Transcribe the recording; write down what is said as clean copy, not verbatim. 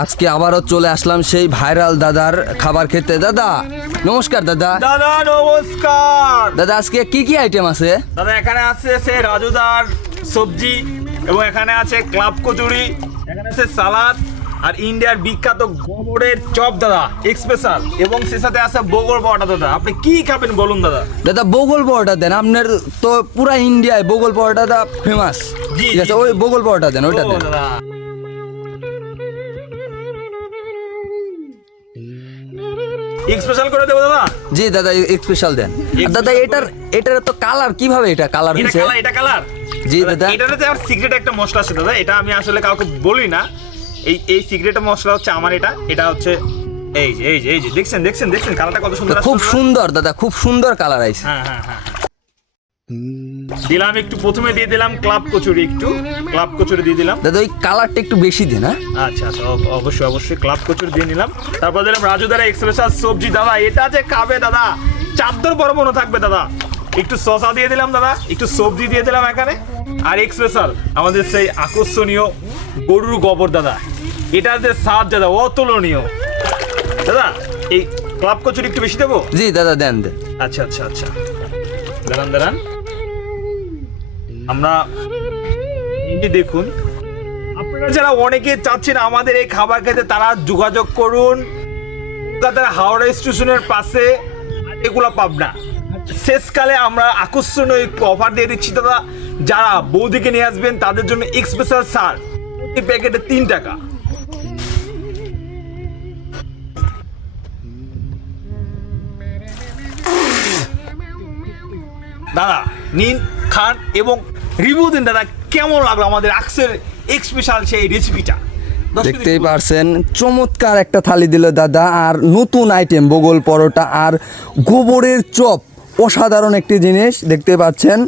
আজকে আবারও চলে আসলাম সেই ভাইরাল দাদার খাবার খেতে। দাদা নমস্কার। দাদা দাদা নমস্কার। দাদা আজকে কি কি আইটেম আছে? দাদা এখানে আছে সে রাজুদার সবজি এবং এখানে আছে ক্লাব কচুরি, এখানে আছে সালাদ আর ইন্ডিয়ার বিখ্যাত গোবরের চপ দাদা স্পেশাল, এবং সে সাথে আছে বগল পাওয়াটা। দাদা আপনি কি খাবেন বলুন দাদা? দাদা বগল পরোটা দেন, আপনার তো পুরা ইন্ডিয়ায় বগল পরোটাটা ফেমাস। জি, ঠিক আছে, জি। ওই বগল পরোটা দেন, ওইটা ও দেন। দাদা স্পেশাল করে দেবো দাদা। জি দাদা স্পেশাল দেন। আর দাদা এটার তো কালার কিভাবে এটা কালার এটা হয়েছে? কালার, এটা কালার। জি দাদা। এটাতে আমার সিক্রেট একটা মশলা আছে দাদা, এটা আমি আসলে কাউকে বলি না। এই সিক্রেট মশলা হচ্ছে আমার, এটা হচ্ছে এই যে দেখছেন কালারটা কত সুন্দর আসছে খুব দাদা? সুন্দর দাদা, খুব সুন্দর কালার আইছে। হ্যাঁ। দিলাম একটু, প্রথমে দিয়ে দিলাম ক্লাব কচুরি দিয়ে দিলাম। দাদা ওই কালারটা একটু বেশি দেন। হ্যাঁ আচ্ছা অবশ্যই ক্লাব কচুরি দিয়ে নিলাম। তারপর দিলাম রাজুদারা স্পেশাল সবজি দাদা, এটা যে খাবে দাদা চাদর বড় মনে থাকবে দাদা। একটু শসা দিয়ে দিলাম দাদা, একটু সবজি দিয়ে দিলাম এখানে, আর স্পেশাল আমাদের সেই আকর্ষণীয় গরুর গোবর দাদা, এটা যে স্বাদ দাদা অতুলনীয়। দাদা এই ক্লাব কচুরি একটু বেশি দেবো? জি দাদা দেন দেন। আচ্ছা দাঁড়ান আমরা এই দেখুন, আপনারা যারা অনেকে চাচ্ছেন আমাদের এই খাবার খেতে তারা যোগাযোগ করুন। কলকাতার হাওড়া স্টেশনের পাশে এগুলো পাবনা। শেষকালে আমরা আকর্ষণীয় অফার দিয়ে দিচ্ছি দাদা, যারা বৌদিকে নিয়ে আসবেন তাদের জন্য স্পেশাল ছাড়, এই প্যাকেটে 3 টাকা। দাদা নিন, খান এবং রিভিউ দিন দাদা কেমন লাগলো আমাদের আকসের স্পেশাল সেই রেসিপিটা। দেখতেই পারছেন চমৎকার একটা থালি দিল দাদা, আর নতুন আইটেম বগল পরোটা আর গোবরের চপ, অসাধারণ একটি জিনিস দেখতে পাচ্ছেন।